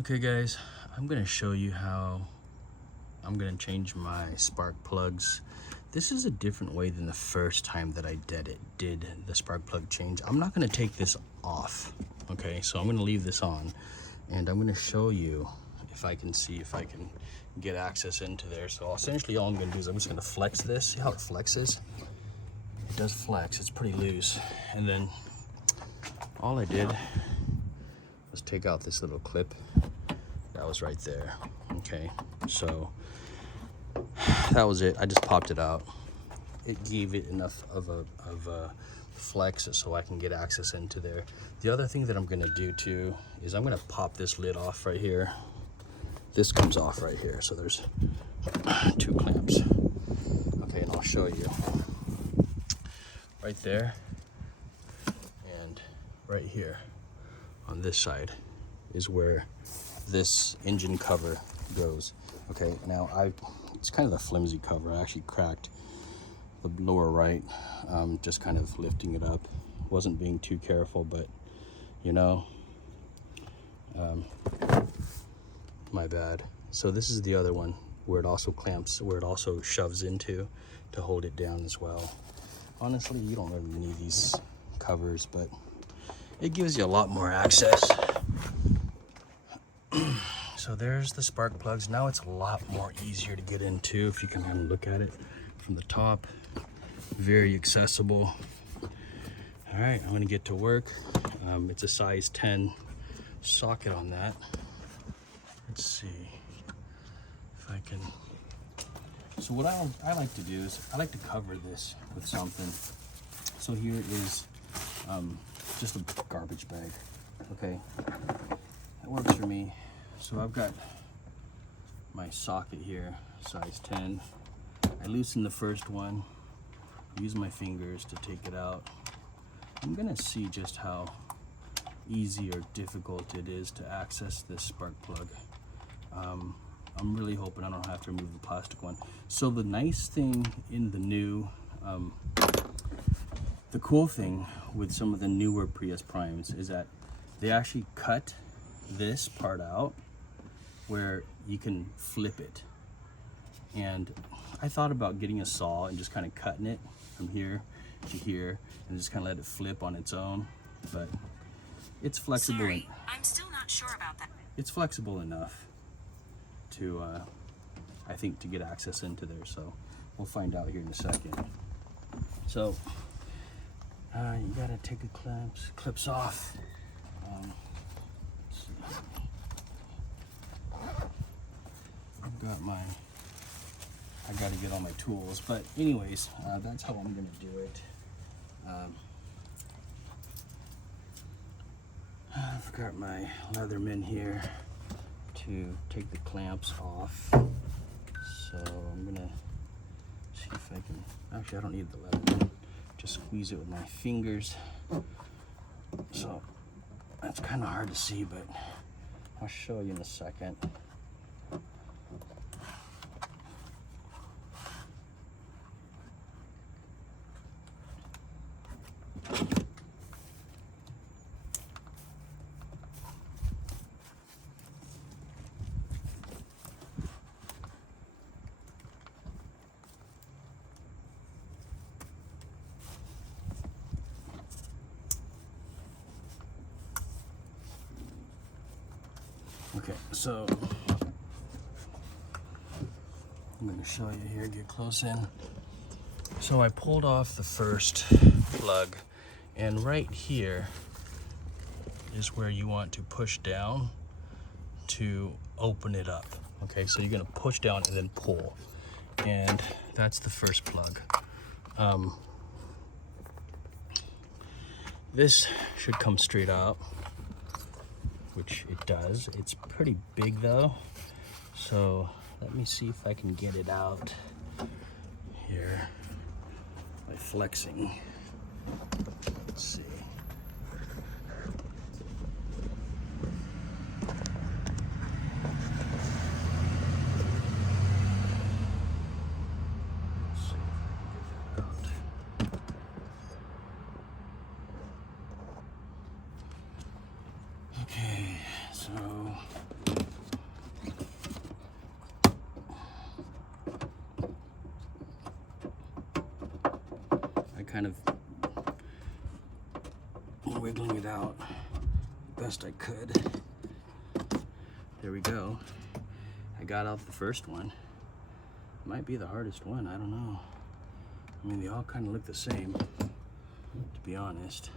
Okay guys, I'm gonna show you how I'm gonna change my spark plugs. This is a different way than the first time that I did the spark plug change. I'm not gonna take this off, okay? So I'm gonna leave this on and I'm gonna show you if I can get access into there. So essentially all I'm gonna do is I'm just gonna flex this. See how it flexes? It does flex, it's pretty loose. And then all I did was take out this little clip that was right there. Okay, so that was it. I just popped it out. It gave it enough of a flex so I can get access into there. The other thing that I'm gonna do too is I'm gonna pop this lid off right here. This comes off right here, so there's 2 clamps. Okay, and I'll show you. Right there and right here on this side is where this engine cover goes. Okay, now it's kind of a flimsy cover. I actually cracked the lower right, just kind of lifting it up. Wasn't being too careful, but you know, my bad. So this is the other one where it also clamps, where it also shoves into to hold it down as well. Honestly, you don't really need these covers, but it gives you a lot more access. So there's the spark plugs. Now it's a lot more easier to get into if you can kind of look at it from the top. Very accessible. All right, I'm gonna get to work. It's a size 10 socket on that. Let's see if I can. So what I like to do is I like to cover this with something. So here is just a garbage bag. Okay, that works for me. So I've got my socket here, size 10. I loosen the first one, use my fingers to take it out. I'm gonna see just how easy or difficult it is to access this spark plug. I'm really hoping I don't have to remove the plastic one. So the nice thing in the new, the cool thing with some of the newer Prius Primes is that they actually cut this part out where you can flip it. And I thought about getting a saw and just kind of cutting it from here to here and just kind of let it flip on its own, but it's flexible. Sorry, I'm still not sure about that. It's flexible enough to, I think, to get access into there. So we'll find out here in a second. So you gotta take the clips off. Let's see. I gotta get all my tools, but anyways, that's how I'm gonna do it. I've got my Leatherman here to take the clamps off. So I'm gonna see if I can, actually I don't need the Leatherman, just squeeze it with my fingers. So that's kind of hard to see, but I'll show you in a second. Okay, so I'm going to show you here, get close in. So I pulled off the first plug, and right here is where you want to push down to open it up. Okay, so you're going to push down and then pull, and that's the first plug. This should come straight out, which it does. It's pretty big though, so let me see if I can get it out here by flexing. Let's see. Okay, so kind of wiggling it out best I could. There we go. I got out the first one. Might be the hardest one, I don't know. I mean, they all kind of look the same, to be honest.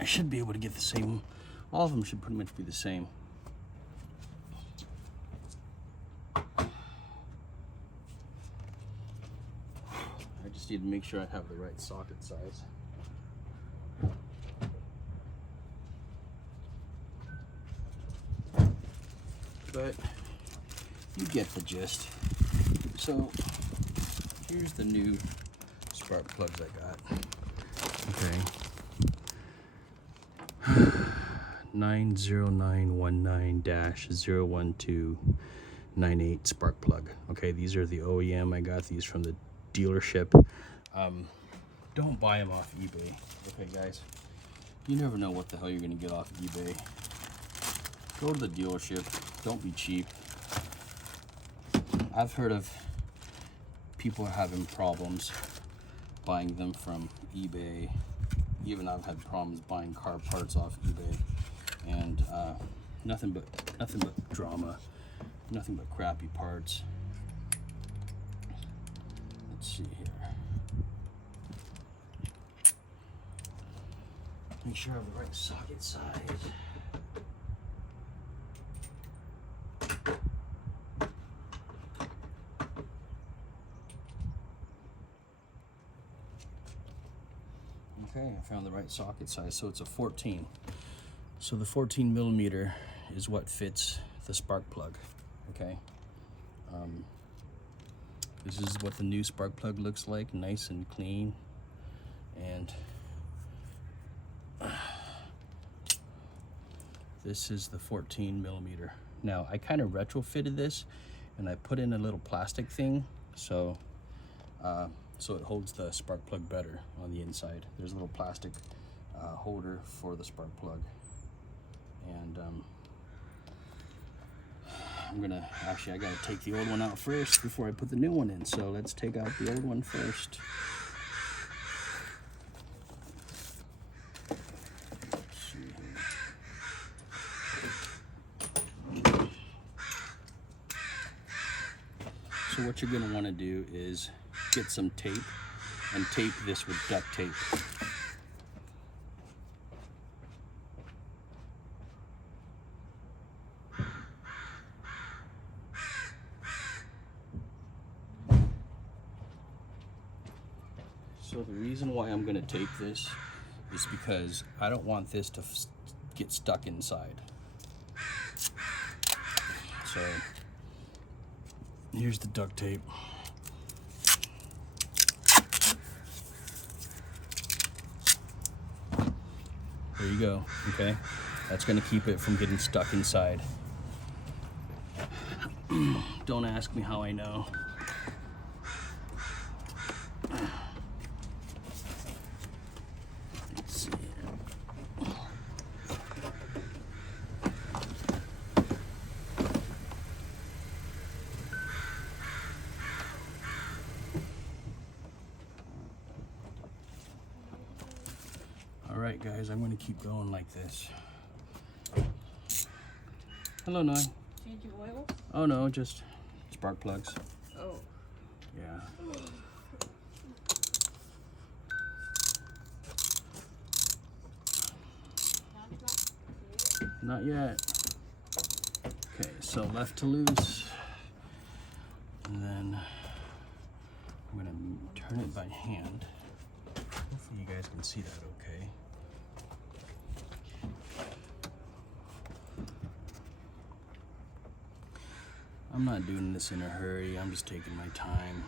I should be able to get the same. All of them should pretty much be the same. I just need to make sure I have the right socket size. But you get the gist. So here's the new spark plugs I got. Okay. 90919-01298 spark plug. Okay, these are the OEM. I got these from the dealership. Don't buy them off eBay. Okay, guys, you never know what the hell you're gonna get off eBay. Go to the dealership. Don't be cheap. I've heard of people having problems buying them from eBay. Even I've had problems buying car parts off eBay, and nothing but drama, nothing but crappy parts. Let's see here. Make sure I have the right socket size. Okay, I found the right socket size. So it's a 14. So the 14 millimeter is what fits the spark plug. Okay. This is what the new spark plug looks like, nice and clean. And this is the 14 millimeter. Now I kind of retrofitted this, and I put in a little plastic thing, so it holds the spark plug better on the inside. There's a little plastic holder for the spark plug, and I gotta take the old one out first before I put the new one in. So let's take out the old one first. Let's see here. So what you're gonna want to do is get some tape and tape this with duct tape. So the reason why I'm going to tape this is because I don't want this to get stuck inside. So here's the duct tape. There you go, okay? That's gonna keep it from getting stuck inside. Don't ask me how I know. Let's see here. All right, guys, I'm gonna keep going like this. Hello, Noi. Changing oil? Oh no, just spark plugs. Oh. Yeah. Not yet. Okay, so left to loose. And then I'm gonna turn it by hand. Hopefully you guys can see that okay. I'm not doing this in a hurry, I'm just taking my time.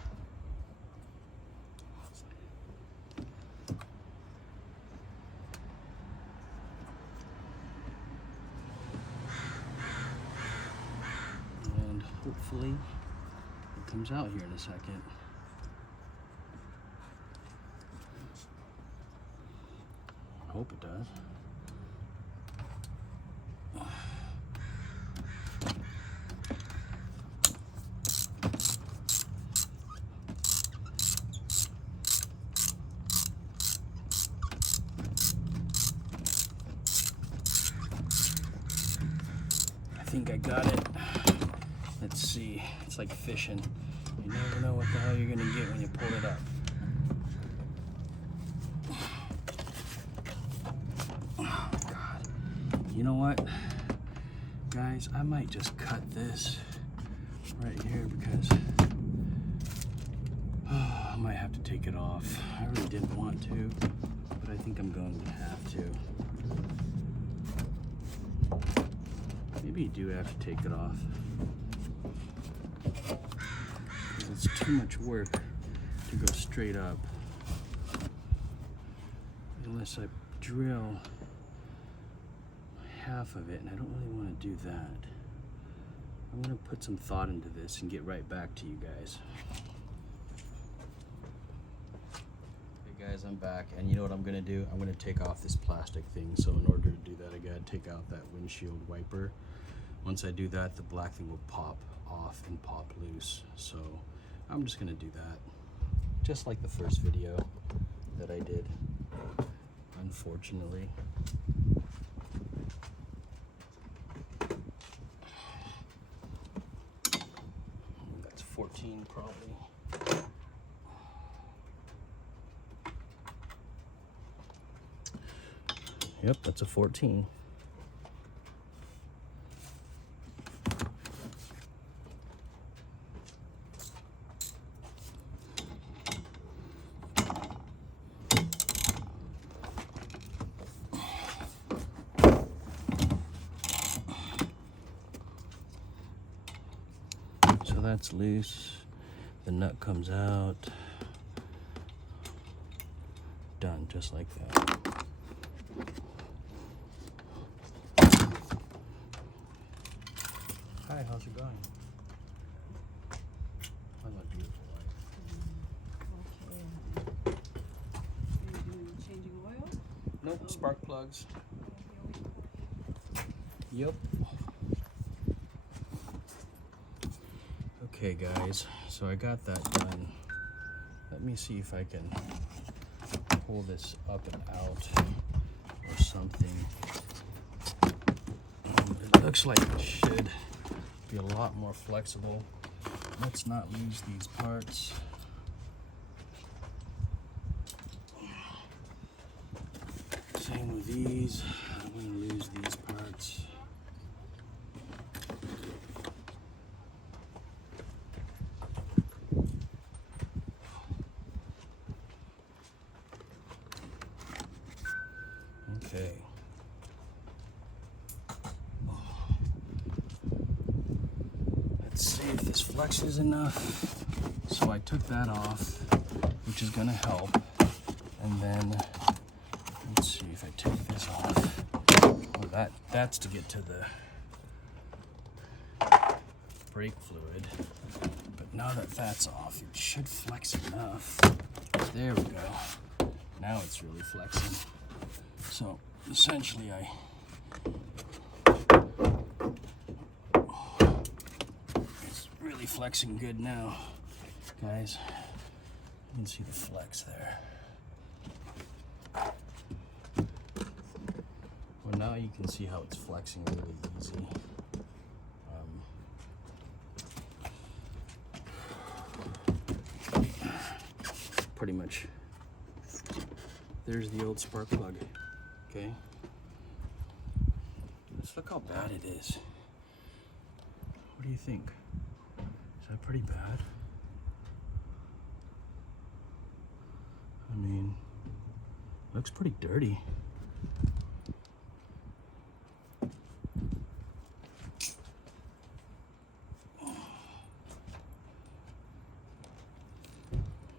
And hopefully it comes out here in a second. I hope it does. think I got it. Let's see. It's like fishing. You never know what the hell you're gonna get when you pull it up. Oh God. You know what? Guys, I might just cut this right here because I might have to take it off. I really didn't want to, but I think I'm going to have to. Maybe you do have to take it off. Because it's too much work to go straight up. Unless I drill half of it, and I don't really want to do that. I'm going to put some thought into this and get right back to you guys. Hey guys, I'm back, and you know what I'm going to do? I'm going to take off this plastic thing. So in order to do that, I got to take out that windshield wiper. Once I do that, the black thing will pop off and pop loose. So I'm just going to do that. Just like the first video that I did, unfortunately. That's 14 probably. Yep, that's a 14. So that's loose. The nut comes out. Done, just like that. Hi, how's it going? I love beautiful light. Okay. Are you doing changing oil? Nope, spark plugs. Yep. Okay guys, so I got that done. Let me see if I can pull this up and out or something. It looks like it should be a lot more flexible. Let's not lose these parts. Same with these. I don't want to lose these parts. Okay. Let's see if this flexes enough. So I took that off, which is gonna help. And then let's see if I take this off. Well, that's to get to the brake fluid. But now that that's off, it should flex enough. There we go. Now it's really flexing. So essentially it's really flexing good now, guys. You can see the flex there. Well, now you can see how it's flexing really easy. Pretty much. There's the old spark plug. Okay. Let's look how bad it is. What do you think? Is that pretty bad? I mean, looks pretty dirty.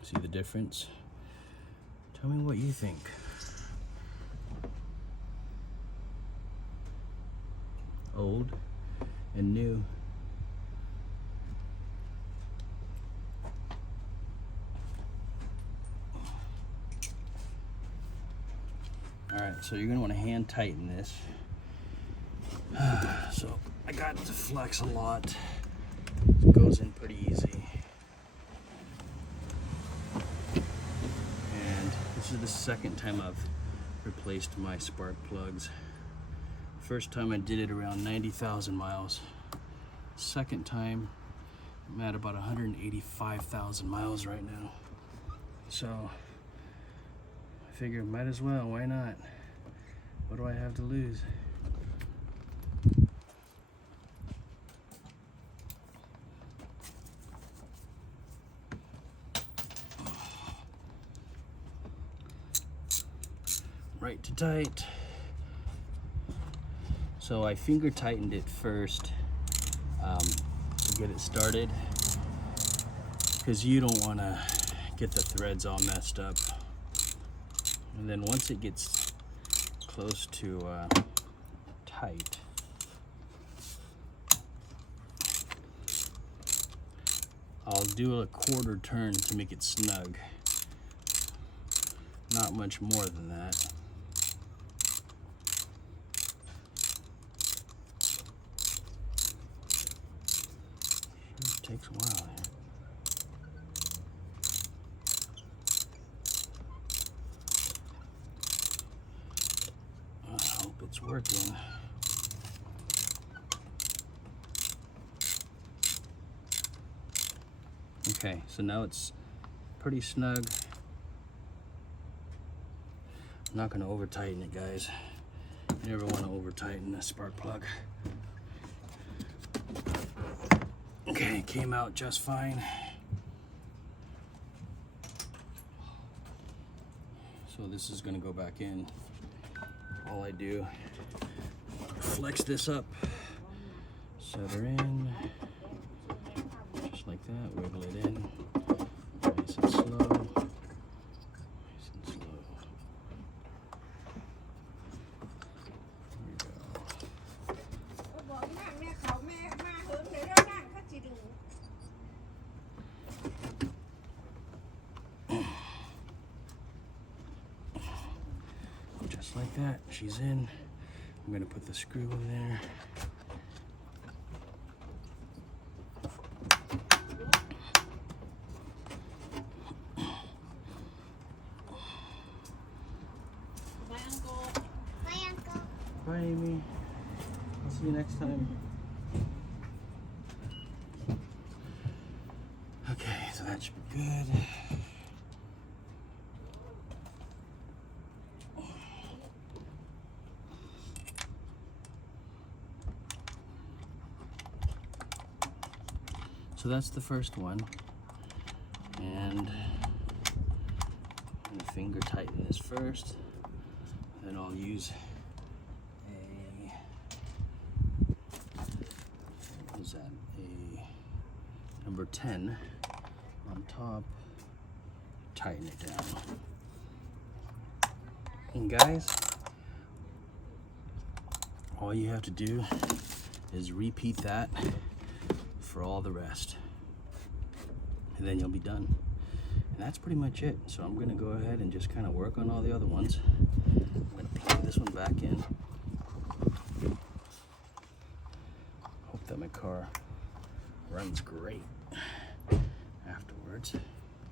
See the difference? Tell me what you think. Old and new. All right, so you're gonna want to hand tighten this. So I got it to flex a lot. It goes in pretty easy. And this is the second time I've replaced my spark plugs. First time I did it around 90,000 miles. Second time, I'm at about 185,000 miles right now. So I figure might as well, why not? What do I have to lose? Right to tight. So I finger tightened it first to get it started, because you don't want to get the threads all messed up. And then once it gets close to tight, I'll do a quarter turn to make it snug. Not much more than that. Takes a while here. I hope it's working. Okay, so now it's pretty snug. I'm not going to over tighten it, guys. You never want to over tighten a spark plug. Okay, it came out just fine. So this is gonna go back in. All I do, flex this up, set her in, just like that, wiggle it in, nice and slow, nice and slow. Just like that, she's in. I'm gonna put the screw in there. Bye, Uncle. Bye, Uncle. Bye, Amy. I'll see you next time. Okay, so that should be good. So that's the first one, and I'm gonna finger tighten this first, then I'll use a, what is that, a number 10 on top, tighten it down. And guys, all you have to do is repeat that for all the rest, and then you'll be done. And that's pretty much it. So I'm gonna go ahead and just kind of work on all the other ones. I'm gonna plug this one back in. Hope that my car runs great afterwards.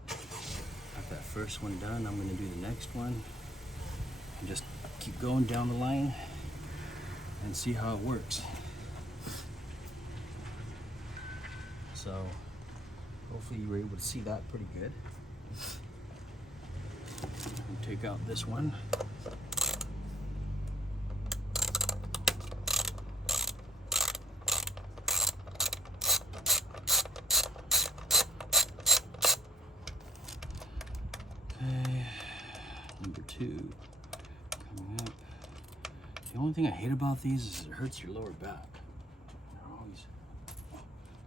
Got that first one done, I'm gonna do the next one and just keep going down the line and see how it works. So hopefully you were able to see that pretty good. We'll take out this one. Okay, number 2 coming up. The only thing I hate about these is it hurts your lower back. They're always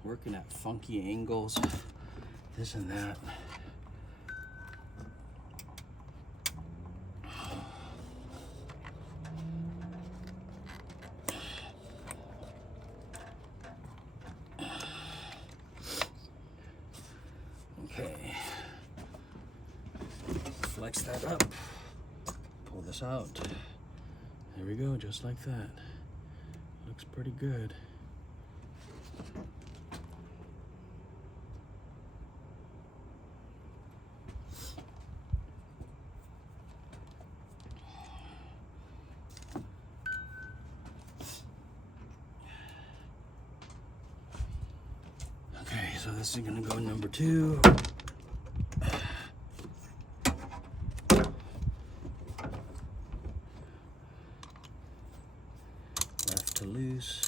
working at funky angles, this and that. Okay, flex that up, pull this out. There we go, just like that. Looks pretty good. this is gonna go in number 2. Left to loose.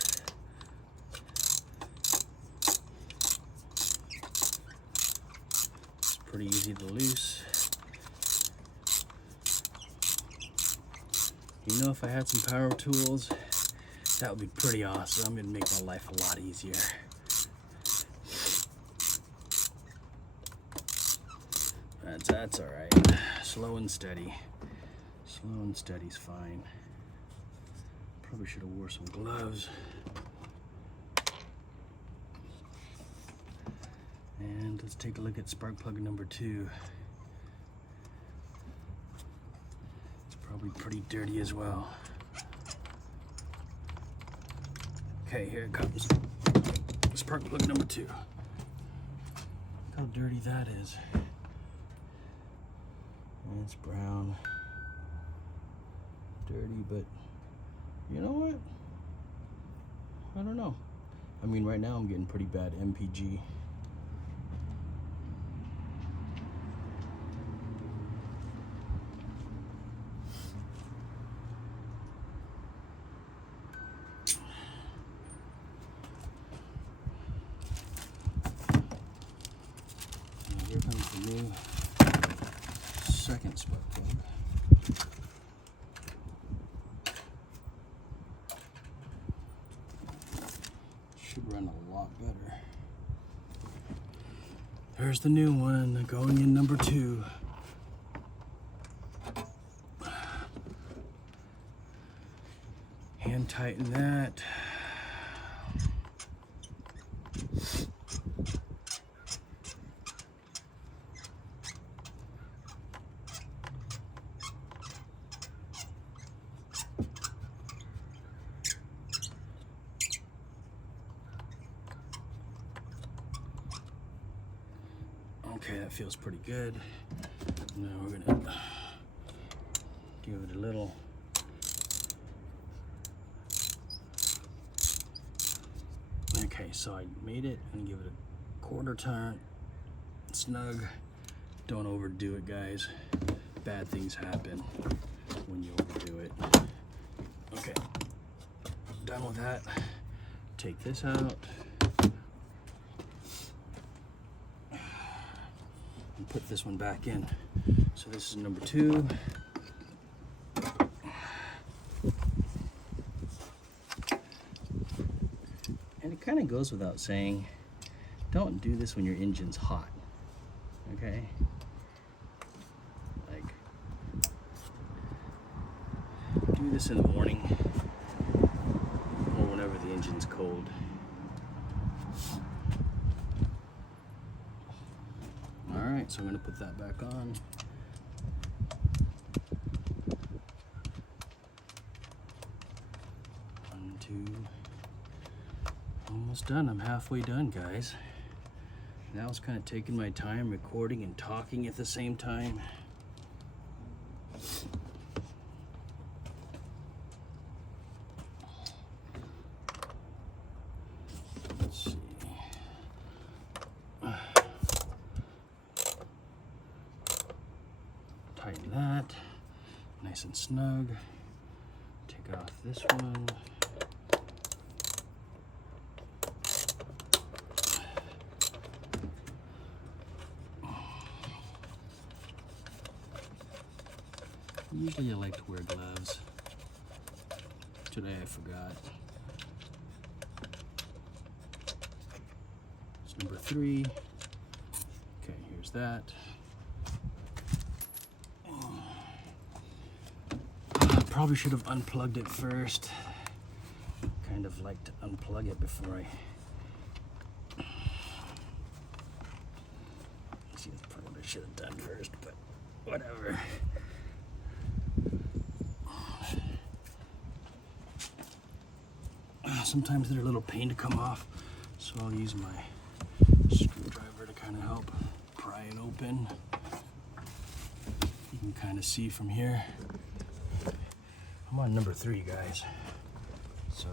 It's pretty easy to loose. You know, if I had some power tools, that would be pretty awesome. I'm gonna make my life a lot easier. That's all right. Slow and steady. Slow and steady's fine. Probably should have wore some gloves. And let's take a look at spark plug number 2. It's probably pretty dirty as well. Okay, here it comes. Spark plug number 2. Look how dirty that is. And it's brown. Dirty, but you know what? I don't know. I mean, right now I'm getting pretty bad MPG. Here comes the new second spark plug. Should run a lot better. There's the new one going in number 2. Hand tighten that. Okay, that feels pretty good. Now we're gonna give it a little okay, so I made it and give it a quarter turn. Snug. Don't overdo it, guys. Bad things happen when you overdo it. Okay, done with that. Take this out. Put this one back in. So this is number 2. And it kind of goes without saying, don't do this when your engine's hot, okay? Like, do this in the morning or whenever the engine's cold. Alright, so I'm going to put that back on. One, two. Almost done. I'm halfway done, guys. Now it's kind of taking my time recording and talking at the same time. Let's see. Tighten that, nice and snug. Take off this one. Usually I like to wear gloves. Today I forgot. It's number 3. Okay, here's that. Probably should have unplugged it first. Kind of like to unplug it before I see, that's probably what I should have done first, but whatever. Sometimes they're a little pain to come off, so I'll use my screwdriver to kind of help pry it open. You can kind of see from here. I'm on number 3, guys. So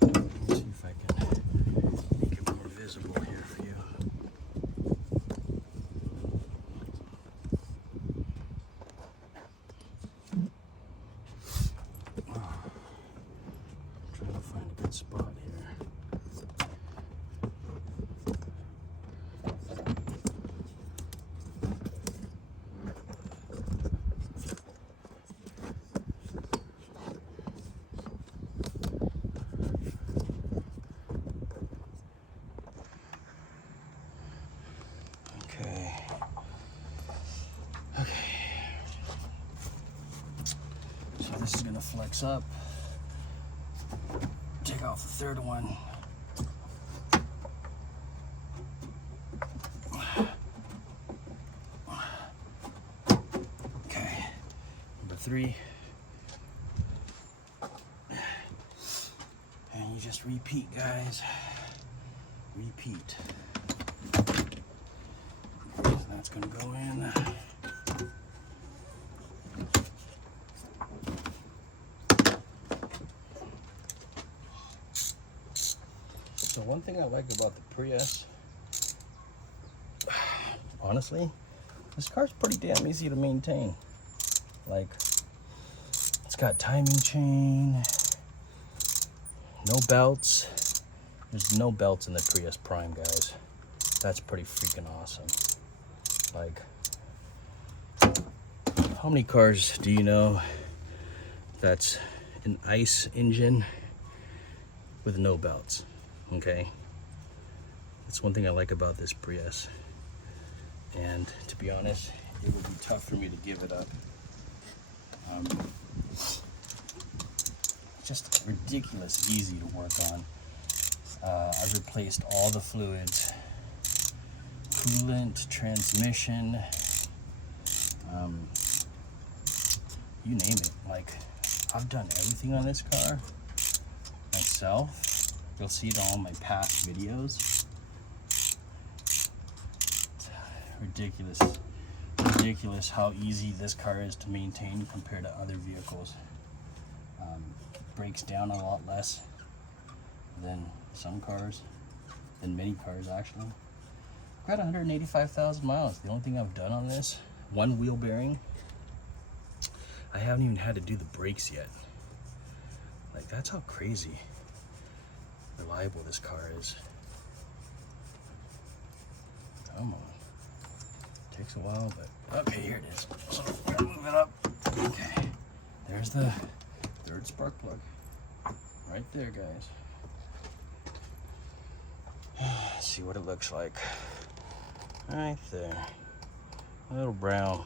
let's see if I can make it more visible here for you. This is gonna flex up. Take off the third one. Okay, number 3. And you just repeat, guys. Repeat. So that's gonna go in. So one thing I like about the Prius, honestly, this car's pretty damn easy to maintain. Like, it's got timing chain, no belts. There's no belts in the Prius Prime, guys. That's pretty freaking awesome. Like, how many cars do you know that's an ICE engine with no belts? Okay, that's one thing I like about this Prius, and to be honest, it would be tough for me to give it up. It's just ridiculous easy to work on. I've replaced all the fluids, coolant, transmission, you name it. Like, I've done everything on this car myself. You'll see it all in my past videos. It's ridiculous how easy this car is to maintain compared to other vehicles. Breaks down a lot less than some cars, than many cars actually. I've got 185,000 miles. The only thing I've done on this, one wheel bearing. I haven't even had to do the brakes yet. Like, that's how crazy reliable this car is. Come on. Takes a while, but okay, here it is. So we're gonna move it up. Okay. There's the third spark plug. Right there, guys. Let's see what it looks like. Right there. A little brown.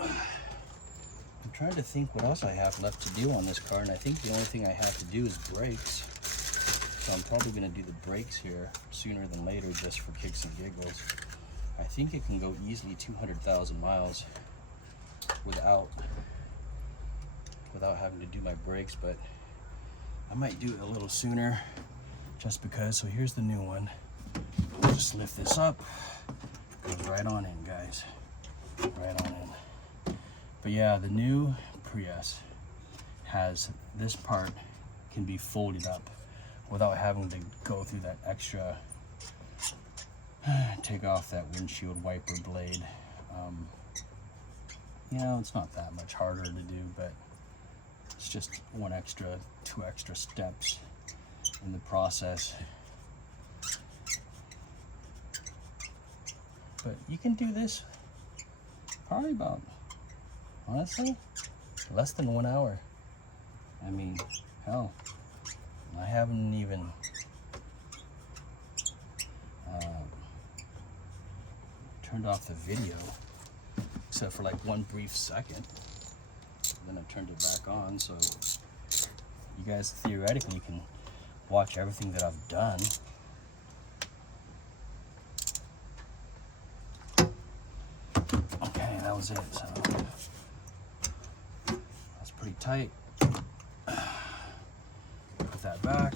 I'm trying to think what else I have left to do on this car, and I think the only thing I have to do is brakes. So I'm probably going to do the brakes here sooner than later, just for kicks and giggles. I think it can go easily 200,000 miles without having to do my brakes, but I might do it a little sooner just because. So here's the new one. I'll just lift this up. Goes right on in, guys. Right on in. But yeah, the new Prius has this part can be folded up without having to go through that extra, take off that windshield wiper blade. You know, it's not that much harder to do, but it's just two extra steps in the process. But you can do this probably about, honestly, less than 1 hour. I mean, hell, I haven't even turned off the video, except for like one brief second. Then I turned it back on, so you guys theoretically can watch everything that I've done. Okay, that was it. So that's pretty tight. Put that back.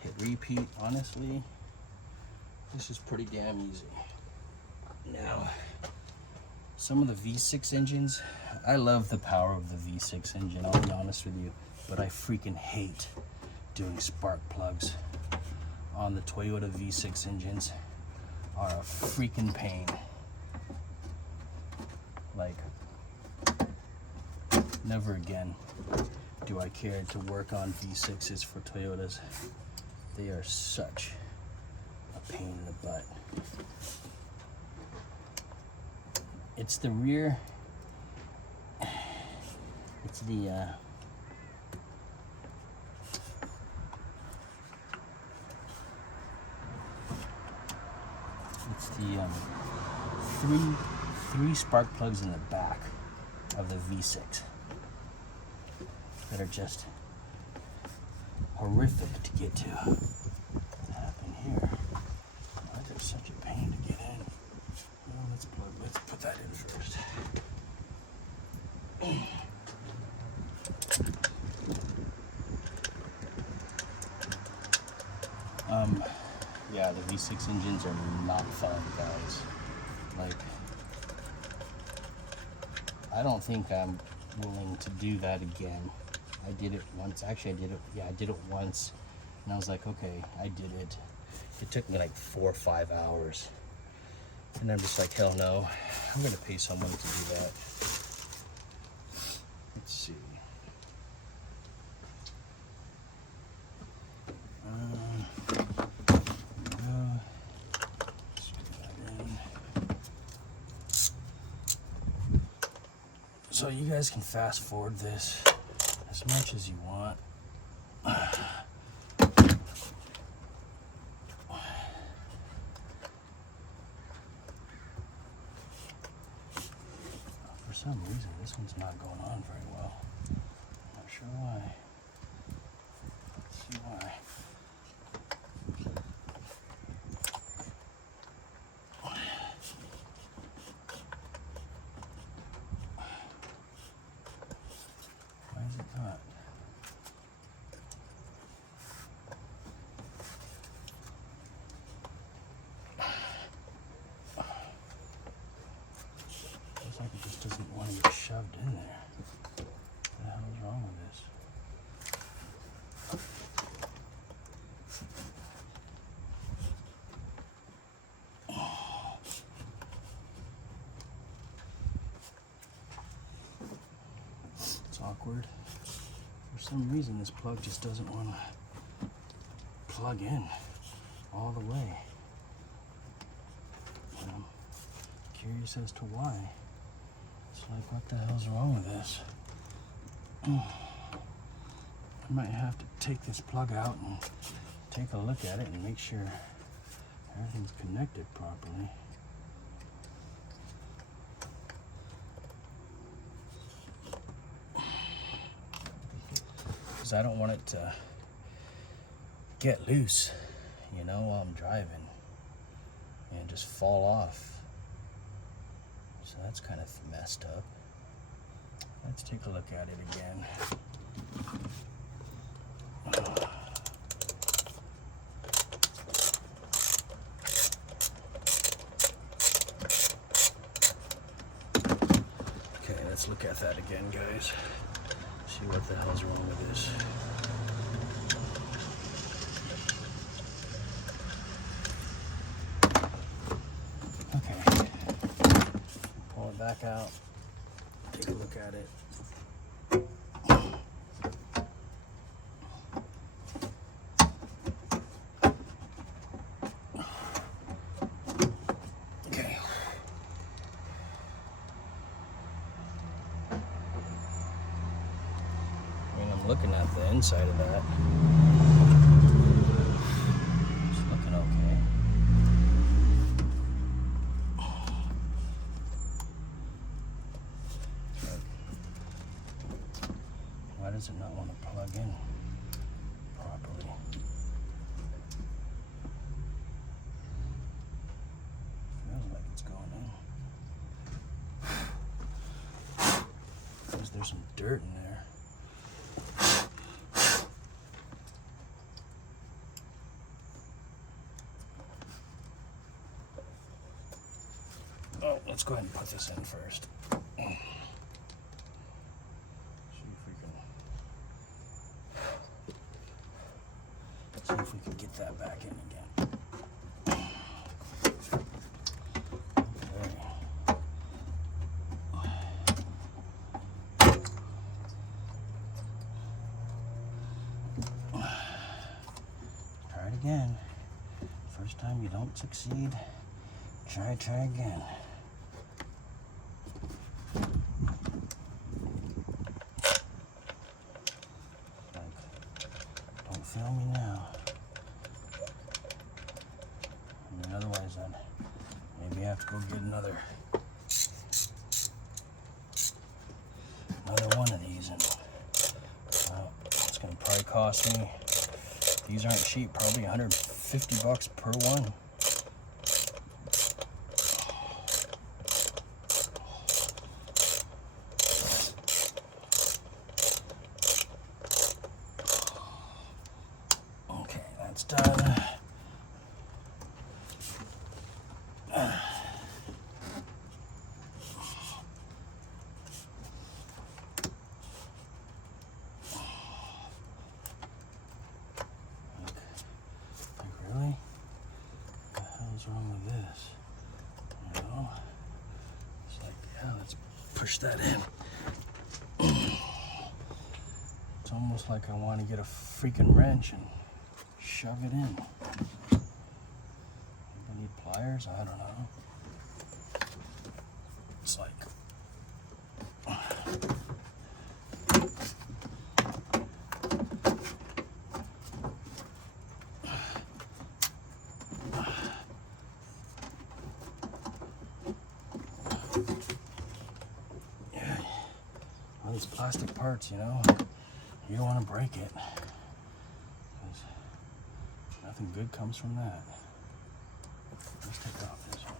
Hit repeat. Honestly, this is pretty damn easy. Now, some of the V6 engines, I love the power of the V6 engine, I'll be honest with you, but I freaking hate doing spark plugs on the Toyota V6 engines. Are a freaking pain. Like, never again do I care to work on V6s for Toyotas. They are such a pain in the butt. It's the rear, it's the three spark plugs in the back of the V6 that are just horrific to get to. What's happened here? Why is it such a pain to get in? Well, let's put that in first. Yeah, the V6 engines are not fun, guys. Like, I don't think I'm willing to do that again. I did it once. Actually, I did it once. And I was like, okay, I did it. It took me like 4 or 5 hours. And I'm just like, hell no. I'm going to pay someone to do that. Let's see. So you guys can fast forward this as much as you want. For some reason, this one's not going on very well. I'm not sure why. Let's see why. Why is it not? Looks like it just doesn't want to get shoved in there. What the hell is wrong with this? It's awkward. For some reason, this plug just doesn't want to plug in all the way. And I'm curious as to why. It's like, what the hell's wrong with this? I might have to take this plug out and take a look at it and make sure everything's connected properly. Because I don't want it to get loose, you know, while I'm driving and just fall off. So that's kind of messed up. Let's take a look at it again. Okay, let's look at that again, guys. See what the hell's wrong with this. Okay. Pull it back out. Take a look at it. Okay. I mean, I'm looking at the inside of that. It's looking okay. Why does it not want to plug in properly? Feels like it's going in. There's some dirt in there. Oh, let's go ahead and put this in first. See if we can get that back in again. Okay. Try it again. First time you don't succeed, try again. Don't fail me now. I mean, otherwise I'd maybe We have to go get another one of these, and well, it's gonna probably cost me. These aren't cheap, probably 150 bucks per one. Okay, that's done. Really? What the hell's wrong with this? You know? It's like, yeah, let's push that in. It's almost like I want to get a freaking wrench and shove it in. People need pliers? I don't know. It's like, yeah, all these plastic parts, you know, you don't want to break it. 'Cause nothing good comes from that. Let's take off this one.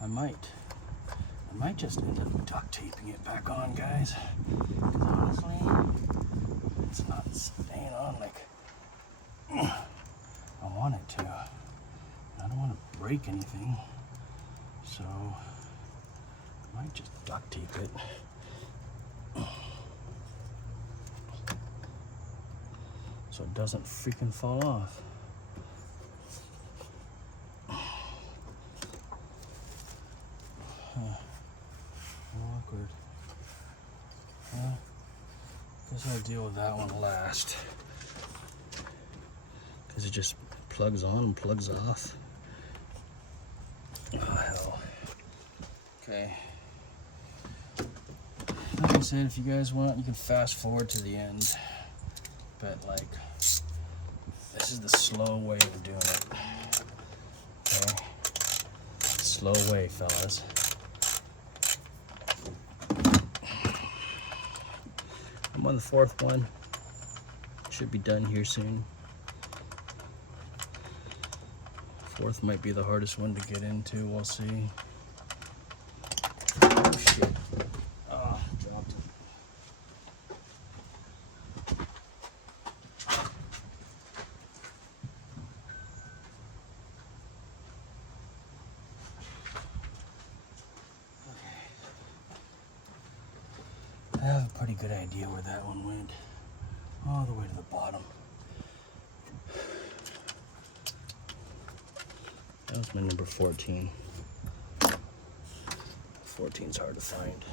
I might just end up duct taping it back on, guys. 'Cause honestly, it's not staying on like I want it to. I don't want to break anything, so I might just duct tape it. So it doesn't freaking fall off. Awkward. Guess I'll deal with that one last. Because it just plugs on and plugs off. Oh, hell. Okay. Like I said, if you guys want, you can fast forward to the end. But, like, this is the slow way of doing it. Okay? Slow way, fellas. I'm on the fourth one. Should be done here soon. Fourth might be the hardest one to get into. We'll see. Oh shit. Oh, dropped it. I have a pretty good idea where that one went. All the way to the bottom. That was my number 14. 14's hard to find.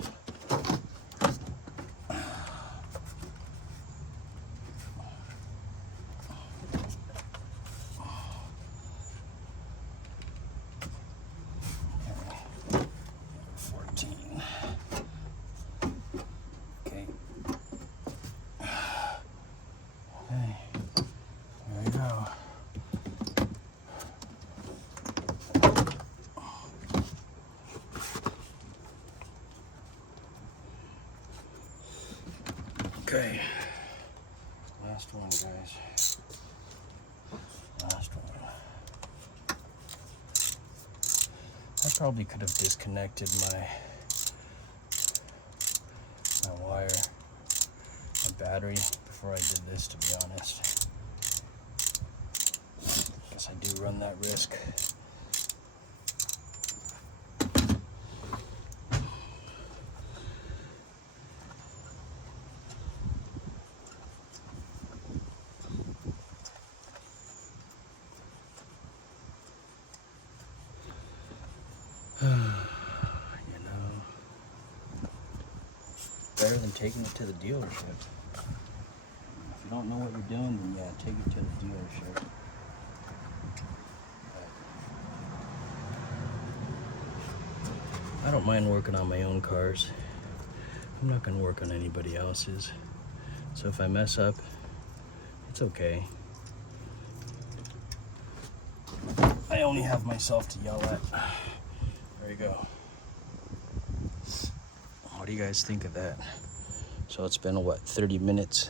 Okay. 14. Okay. Okay. There we go. Okay, last one, guys. Last one. I probably could have disconnected my wire, my battery before I did this, to be honest. Guess I do run that risk. Better than taking it to the dealership. If you don't know what you're doing, then yeah, take it to the dealership. I don't mind working on my own cars. I'm not gonna work on anybody else's. So if I mess up, it's okay. I only have myself to yell at. There you go. What do you guys think of that? So it's been, what, 30 minutes?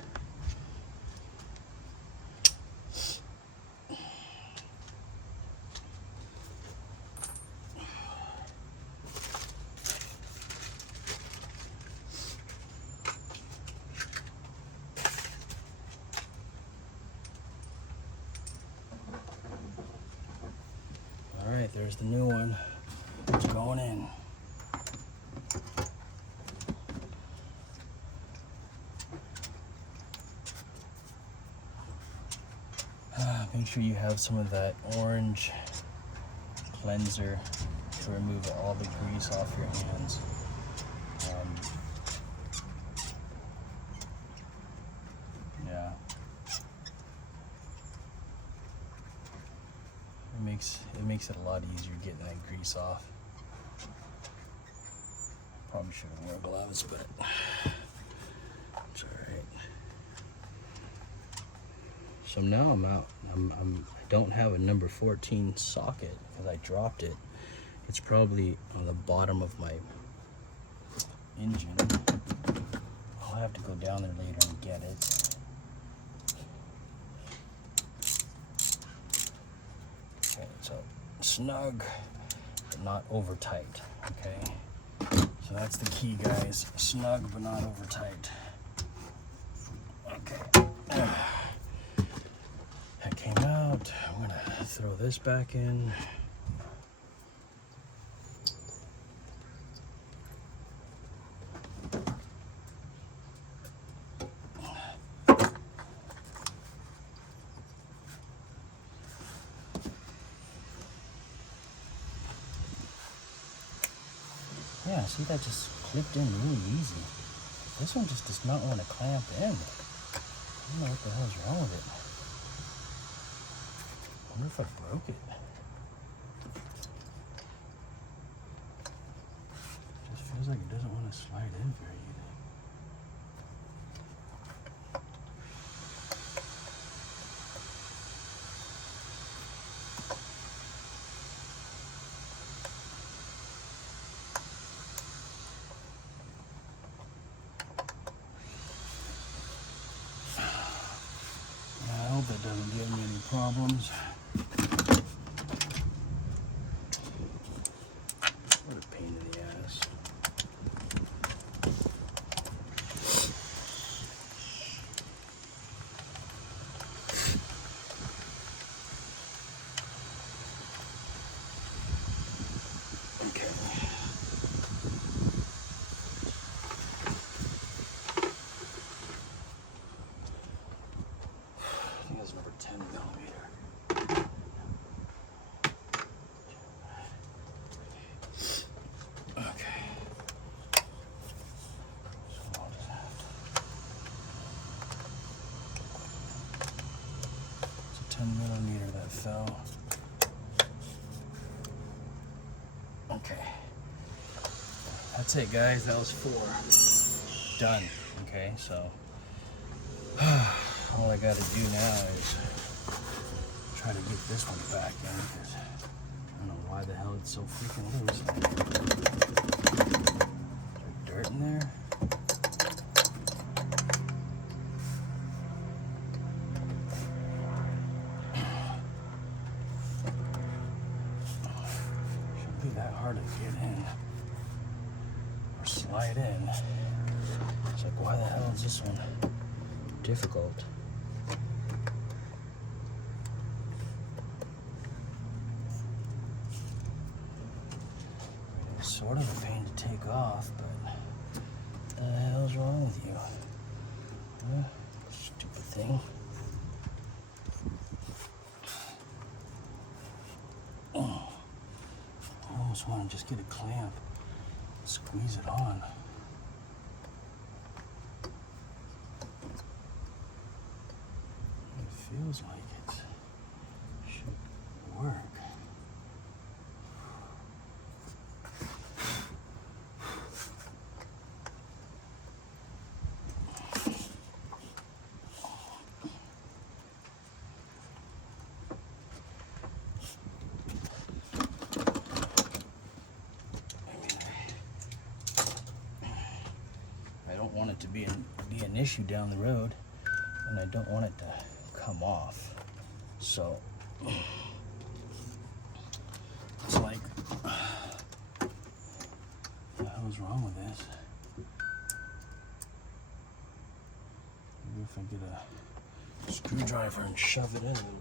All right, there's the new one. It's going in. Make sure you have some of that orange cleanser to remove all the grease off your hands. Yeah. It makes it a lot easier getting that grease off. Probably should have worn gloves, but it's all right. So now I'm out. I don't have a number 14 socket because I dropped it. It's probably on the bottom of my engine. I'll have to go down there later and get it. Okay, so snug, but not over tight. Okay, so that's the key, guys. Snug, but not over tight. Okay. That came out. I'm gonna throw this back in. Yeah, see, that just clipped in really easy. This one just does not want to clamp in. I don't know what the hell's wrong with it. I wonder if I broke it. Just feels like it doesn't want to slide in very easily. I hope it doesn't give me any problems. What a pain in the ass. Okay. I think that's number 10 millimeter. Okay. So I'll just have to. It's a 10 millimeter that fell. Okay. That's it, guys. That was 4. Done. Okay, so all I gotta do now is try to get this one back in because I don't know why the hell it's so freaking loose. Is there dirt in there? Shouldn't be that hard to get in or slide in. It's like, why the hell is this one difficult? It's sort of a pain to take off, but what the hell's wrong with you? Huh? Stupid thing. I almost want to just get a clamp, squeeze it on. It feels like it should work. don't want it to be an issue down the road, and I don't want it to come off. So it's like, what the hell is wrong with this? Maybe if I get a screwdriver and shove it in a little bit.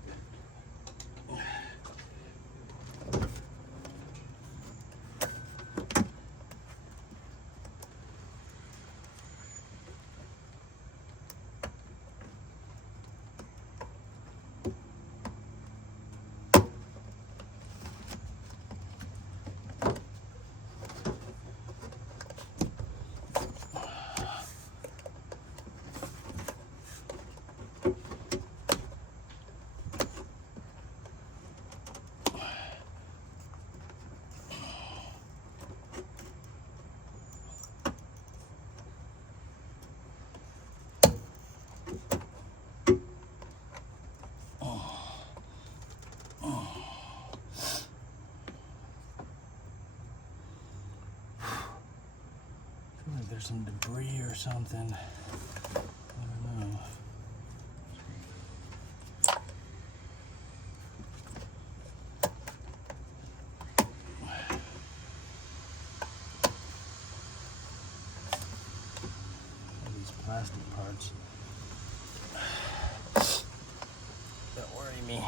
There's some debris or something. I don't know. All these plastic parts that worry me.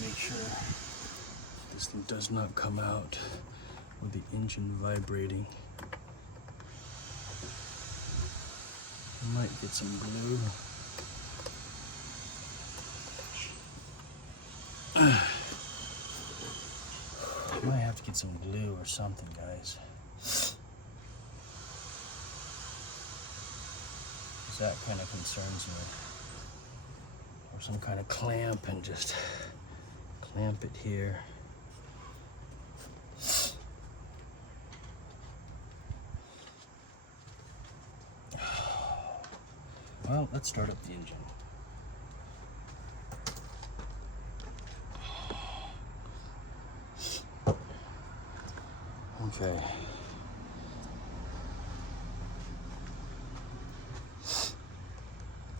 Make sure this thing does not come out with the engine vibrating. I might get some glue. I might have to get some glue or something, guys. 'Cause that kind of concerns me. Or some kind of clamp and just clamp it here. Well, let's start up the engine. Okay.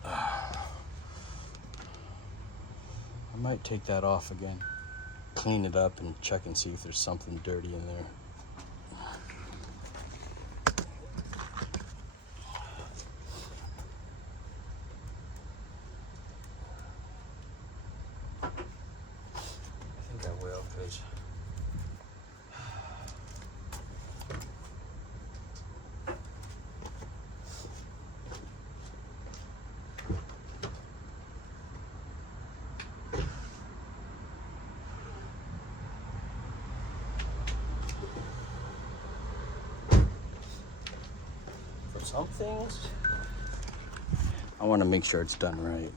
I might take that off again, clean it up, and check and see if there's something dirty in there. I think I will, because some things, I want to make sure it's done right.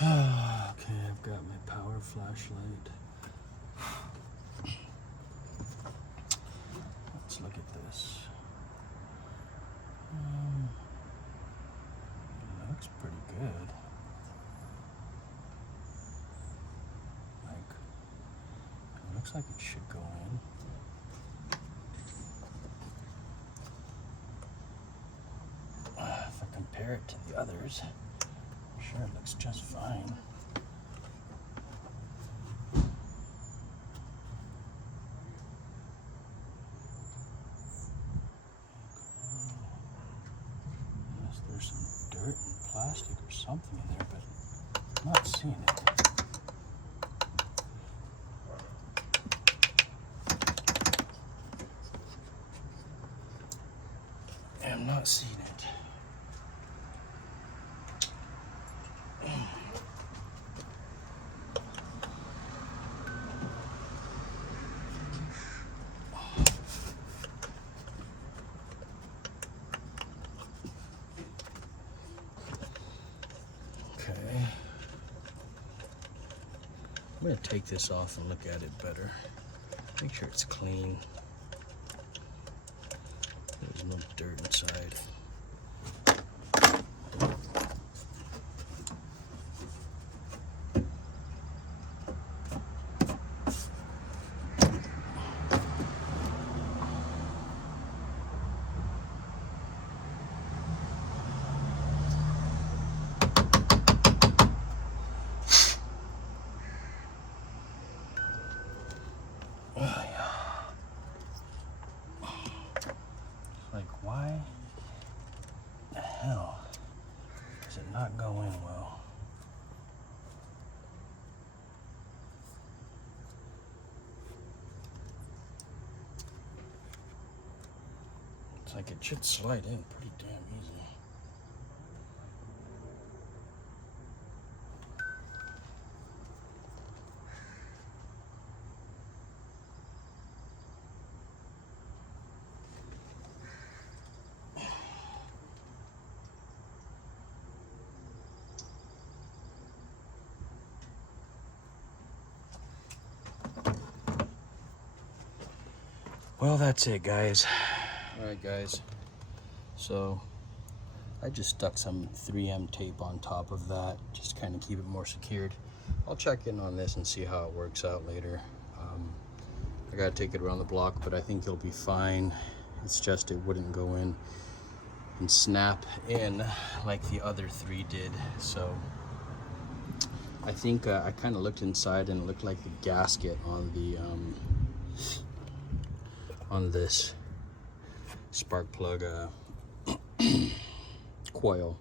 Okay, I've got my power flashlight. Let's look at this. It looks pretty good. It looks like it should go in. If I compare it to the others, I'm sure it looks just fine. Unless there's some dirt and plastic or something in there, but I'm not seeing it. I'm not seeing it. gonna take this off and look at it better. Make sure it's clean. There's no dirt inside. Like, why the hell does it not go in well? It's like it should slide in pretty damn easy. Well, that's it, guys. All right, guys. So I just stuck some 3M tape on top of that, just to kind of keep it more secured. I'll check in on this and see how it works out later. I gotta take it around the block, but I think it'll be fine. It's just it wouldn't go in and snap in like the other three did. So I think I kind of looked inside and it looked like the gasket on the on this spark plug coil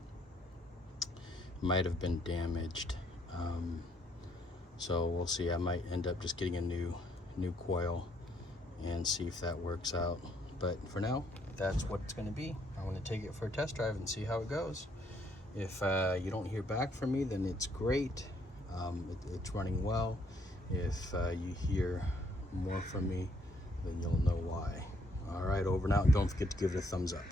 might have been damaged. So we'll see. I might end up just getting a new coil and see if that works out. But for now, that's what it's going to be. I want to take it for a test drive and see how it goes. If you don't hear back from me, then it's great. It's running well. If you hear more from me, then you'll know why. All right, over and out. Don't forget to give it a thumbs up.